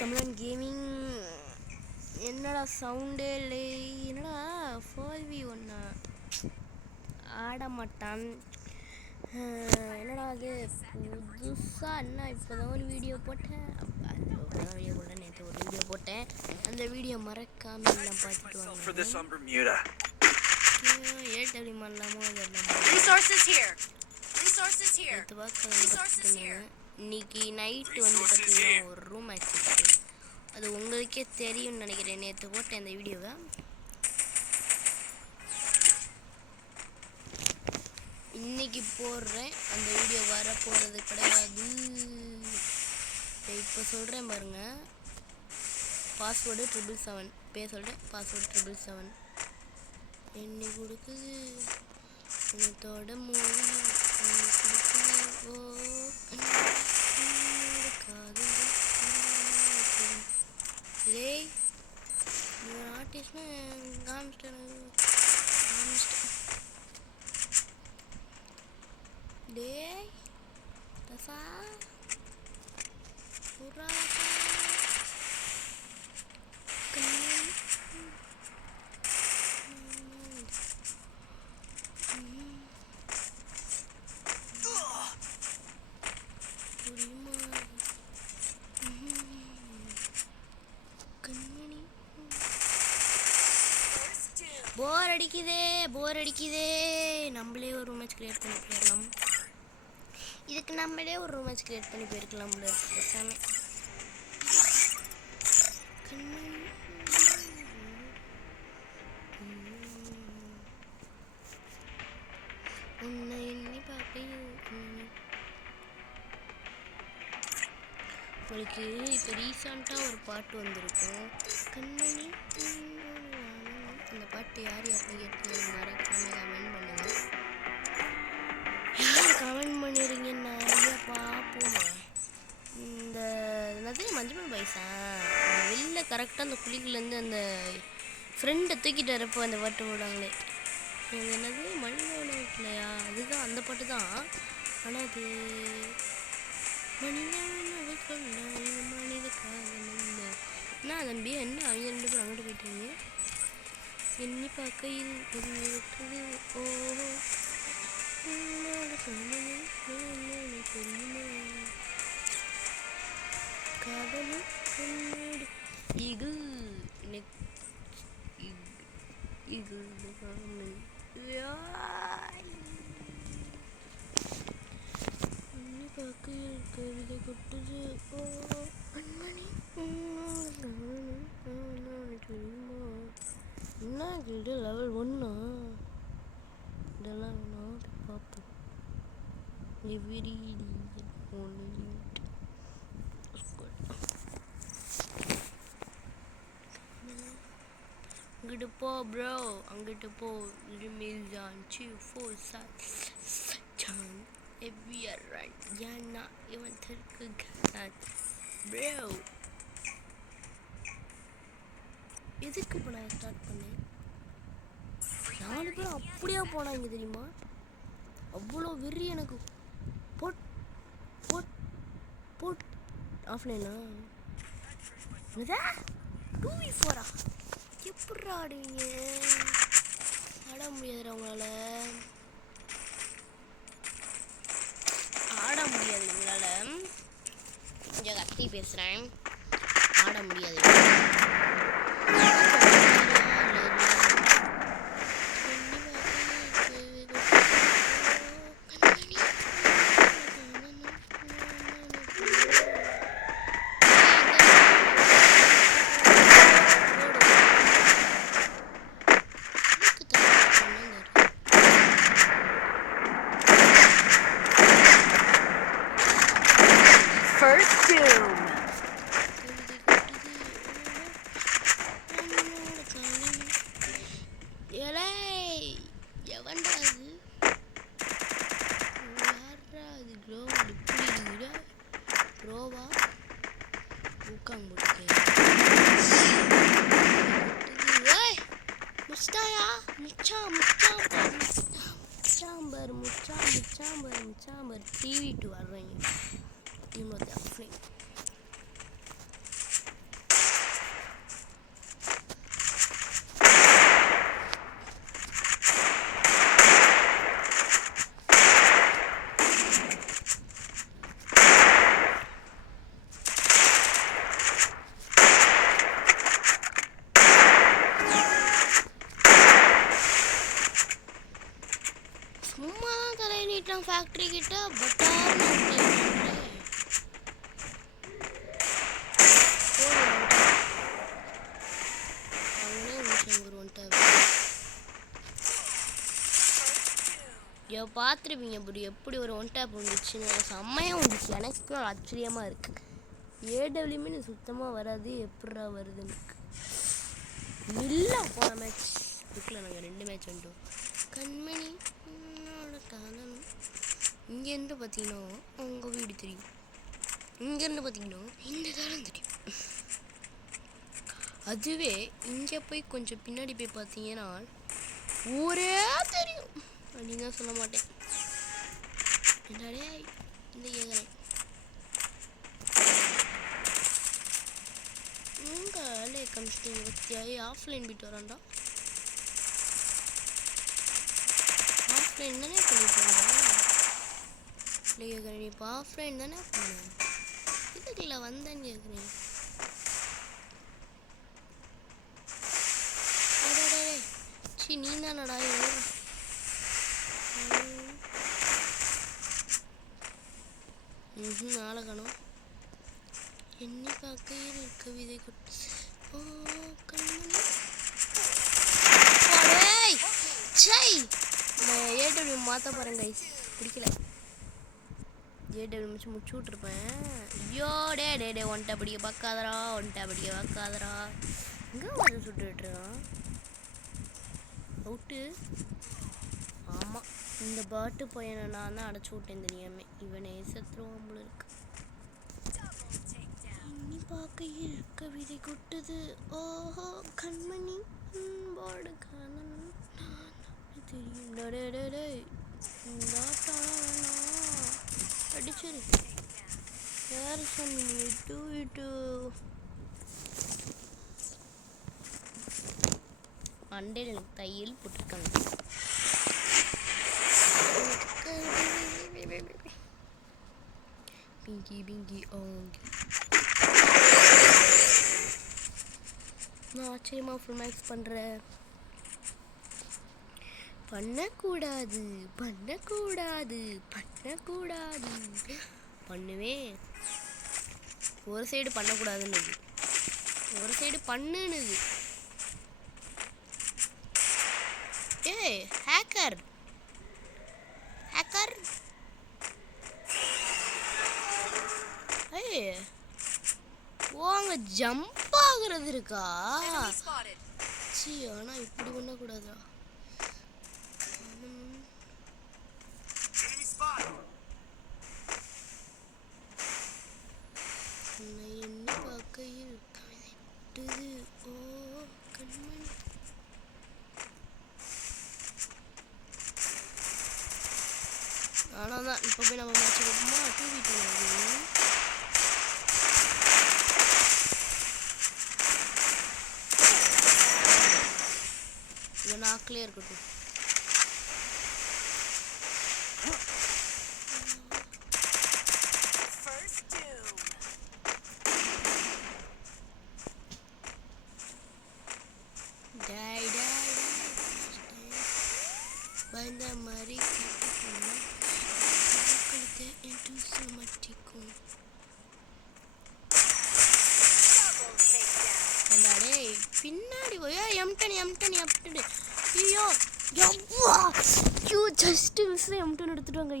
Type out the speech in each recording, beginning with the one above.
தமிழன் கேமிங். என்னடா சவுண்டே இல்லை, என்னடா 4v1 ஆட மாட்டான். என்னடா அது புதுசாக என்ன இப்போதான் ஒரு வீடியோ போட்டேன். நேற்று ஒரு வீடியோ போட்டேன். அந்த வீடியோ மறக்காம எல்லாம் பார்த்துட்டு வாங்க. ஏட்டப்படி பண்ணலாமோ இன்னைக்கு நைட்டு வந்து பார்த்தீங்கன்னா ஒரு ரூம் ஆக்சிட்டு அது உங்களுக்கே தெரியும்னு நினைக்கிறேன். நேற்று போட்டேன் அந்த வீடியோவை. இன்னைக்கு போடுறேன். அந்த வீடியோ வர போகிறது கிடையாது. இப்போ சொல்கிறேன் பாருங்க. பாஸ்வேர்டு 777 பேர் சொல்கிறேன். பாஸ்வேர்டு 777 என்னை கொடுக்குது உனத்தோட மொழி கொடுக்குது. டேய் ஆர்டிஸ்ட்னா காமிச்சிட்டேன். டேய் தசா புறா போர் அடிக்குதே. நம்மளே ஒரு மேட்ச் கிரியேட் பண்ணி போயிடலாம். இதுக்கு நம்மளே ஒரு மேட்ச் கிரியேட் பண்ணி போயிருக்கலாம் போல பேசாம. உன்னை எண்ணி பார்க்கையில் உங்களுக்கு இப்போ ரீசெண்டாக ஒரு பாட்டு வந்திருக்கும் கண்மணி. அந்த பாட்டு யார் கேட்டு மறக்காம கமெண்ட் பண்ணுங்க. யார் கமெண்ட் பண்ணிடுறீங்கன்னா ஐயா பார்ப்போமா. இந்த என்னது மஞ்சள் பாய்ஸா வெளில கரெக்டாக அந்த குழிக்குலேருந்து அந்த ஃப்ரெண்டை தூக்கிட்டு வரப்போ அந்த பாட்டு போடுவாங்களே, அது என்னது மணிமோன இல்லையா? அதுதான் அந்த பாட்டு தான். ஆனால் அது மனித காதல் என்ன தம்பி என்ன அவங்க 2 பேரும் அங்கிட்டு போயிட்டாங்க. எண்ணி பார்க்கையில் விட்டது. ஓஹோ காதலும் கண்ணாடி இகில் எண்ணி பார்க்கையில் கவிதை கொட்டுது. ஓ கண்மணி என்ன இது லெவல் 1 இதெல்லாம் வேணாம் பார்ப்போம். அங்கிட்டு போ ப்ரோ, அங்கிட்டு போ. ஏன்னா இவன் தெற்கு ப்ரோ எதுக்கு இப்போ நான் ஸ்டார்ட் பண்ணேன்? 4 பேர் அப்படியே போனாங்க தெரியுமா? அவ்வளோ வெறி எனக்கு. போட் போட் போட் ஆஃப்லைனா 2v4 எப்படி ஆடுவீங்க? ஆட முடியாதுடா உங்களால், ஆட முடியாது உங்களால். கொஞ்சம் கத்தி பேசுகிறேன். ஆட முடியாது. First doom. எவன்டா அது? யாரா அது? க்ரோவா புரியுது. க்ரோவா ஊக்காங்க போட்டுக்கேன். முஸ்டாயா முச்சாம்பர் TV2 வர்றேங்க. டீம் ஆஃப் தி தூக்கிட்டா பட்டார்னு பார்த்துருப்பீங்க அப்படி எப்படி ஒரு ஒன் டேப் வந்துச்சுன்னு செம்மையாக வந்துச்சு. எனக்கும் ஆச்சரியமாக இருக்குது. ஏடபிள்யூமே சுத்தமாக வராது, எப்படா வருது எனக்கு. இல்லை போன மேட்ச் இதுக்குள்ள நாங்கள் 2 மேட்ச் வந்துட்டோம். கண்மணி காதல். இங்கேருந்து பார்த்தீங்கன்னா உங்கள் வீடு தெரியும், இங்கேருந்து பார்த்தீங்கன்னா இந்த காலம் தெரியும். அதுவே இங்கே போய் கொஞ்சம் பின்னாடி போய் பார்த்தீங்கன்னா ஊரே தெரியும் அப்படின்னு தான் சொல்ல மாட்டேன். என்னடே இந்த கேட்குறேன். உங்கள் கமிஸ்டிங் பற்றியாகி ஆஃப்லைன் போயிட்டு வரான்டா. ஆஃப்லைன் தானே பண்ணிட்டு வந்தேன். இல்லை கேட்குறேன், இப்போ ஆஃப்லைன் தானே போனேன், இதுக்குள்ள வந்தேன்னு கேட்குறேன். சி நீ தானடா நாளை காணும். என்னை பார்க்கையில் கவிதை கொட்டு. ஓ கண்மணி ஏடபிள்யூ மாற்ற போகிறேன் கைஸ். பிடிக்கல ஏடபிள்யூ முடிச்சு விட்ருப்பேன். ஐயோ டே டே டே ஒன்ட்டை பிடிக்க பார்க்காதரா, ஒன்ட்டை பிடிக்க பார்க்காதரா. எங்கே வந்து சுட்டு விட்டுருக்கான் அவுட்டு. ஆமாம் இந்த பாட்டு பையனை நான் தான் அடைச்சி விட்டேன் தெரியாம. இவனை செத்துருவான் போல இருக்கு. இன்னி பார்க்கையில் கவிதை கொட்டுது. ஓஹோ கண்மணி பாடு காணல் தெரியும். அடிச்சிரு யார் சொன்னீங்க? டூ டூ மண்டையில் எனக்கு தையல் போட்டிருக்காங்க. பிங்கி பிங்கி ஆங்கி நான் ஆச்சரியமா ஃபுல் மேக்ஸ் பண்ணுறேன். பண்ணக்கூடாது பண்ணக்கூடாது பண்ணக்கூடாது பண்ணுவேன். ஒரு சைடு பண்ணக்கூடாதுன்னு, ஒரு சைடு பண்ணுனுது. ஏய் ஹேக்கர் ஹேக்கர். ஏய் வாங்க ஜம்ப் ஆகுறது இருக்கா? சி ஆனால் இப்படி பண்ணக்கூடாதா? என்ன பார்க்கையில் கவிதை ஓ கண்மணி. ஆனால் தான் இப்போ போய் நம்ம மேட்ச் கொடுப்போமா? 2v2 இது நாக்கிலே இருக்கட்டும். பயந்த மாதிரி பின்னாடி போய் எம்டன் ஐயோ ஜஸ்ட் மிஸ் எம்டன் எடுத்துட்டாங்க.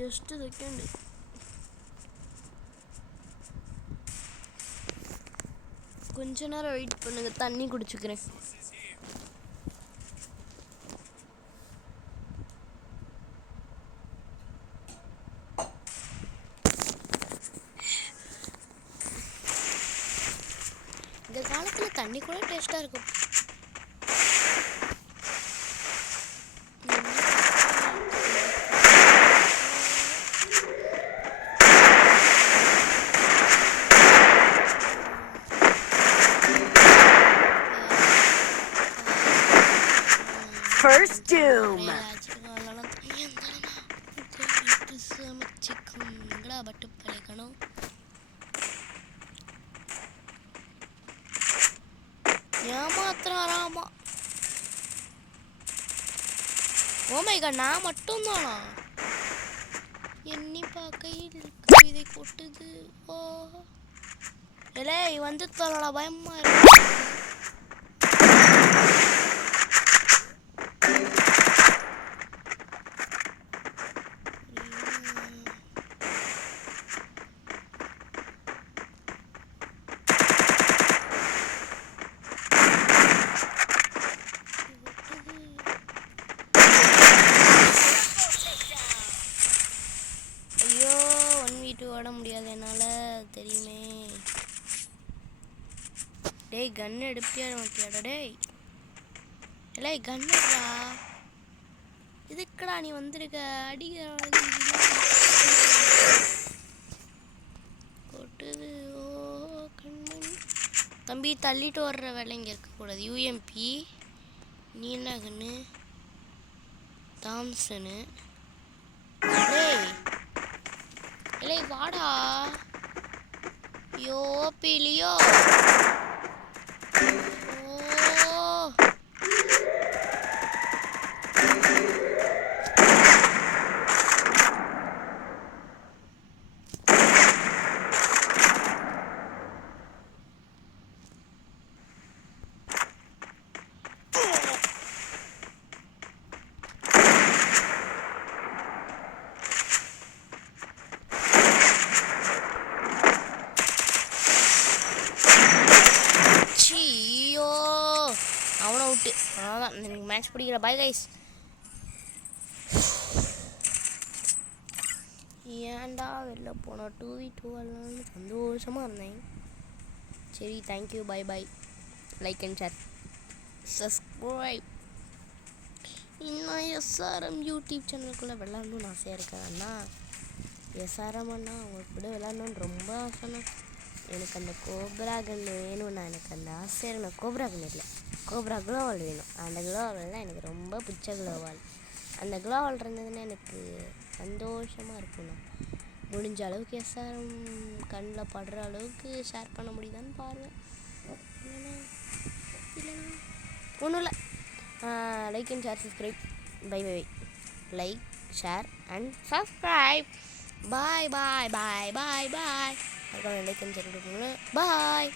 Just second. கொஞ்ச நேரம் வெயிட் பண்ணுங்க, தண்ணி குடிச்சுக்கிறேன். இந்த காலத்துல தண்ணி கூட டேஸ்டா இருக்கும். First doom. பட்டு பழைக்கணும். ஏமாத்துறாராமா. ஓ மை காட், நான் மட்டும்தானா? எண்ணி பார்க்கையில் கவிதை கொட்டுது. ஓ இல்லை வந்து தோலோட பயமா இருக்கு. ஐயோ 1v2 ஆட முடியாது என்னால், தெரியுமே. டேய் கன் எடுப்பியா மாட்டியாடா? டேய் இல்லை கன்னுடா, இதுக்குடா நீ வந்திருக்க? அடிக்க கொட்டுது. ஓ கண்மணி தம்பி, தள்ளிட்டு வர்ற வேலை இங்கே இருக்கக்கூடாது. யூஎம்பி, நீ என்ன கண்ணு? தாம்சனு. டேய் இல்லை வாடா. யோ பிலியோ. ஓ சீயோ, அவனை விட்டு. அவ்வளோதான், எனக்கு மேட்ச் பிடிக்கிற. Bye guys. ஏன்டா வெளில போனோம்? 2v2 வரலான்னு சந்தோஷமாக இருந்தேன். சரி, thank you, bye bye. Like and share, subscribe. இன்னும் எஸ்ஆர்எம் யூடியூப் சேனலுக்குள்ளே விளாடணும்னு ஆசையாக இருக்கா அண்ணா? எஸ்ஆர்எம் அண்ணா அவங்க கூட விளாடணுன்னு ரொம்ப ஆசைண்ணா. எனக்கு அந்த கோப்ரா கன் வேணும்ண்ணா. எனக்கு அந்த ஆசை. நான் கோப்ரா கன் இல்லை, கோப்ரா க்ளோவால் வேணும். அந்த க்ளோவால் தான் எனக்கு ரொம்ப பிடிச்ச க்ளோவால். அந்த க்ளோவால் இருந்ததுன்னா எனக்கு சந்தோஷமாக இருக்குண்ணா. முடிஞ்ச அளவுக்கு எஸ்ஆர்எம் கண்ணில் படுற அளவுக்கு ஷேர் பண்ண முடியுதான்னு பாருங்கள். இல்லைண்ணா ஒன்றும் இல்லை. Like and share, subscribe. Bye bye. Like, share and subscribe. Bye bye bye bye bye. அதுக்காக லைக் அண்ட் ஷேர் கொடுக்கணும். பாய்.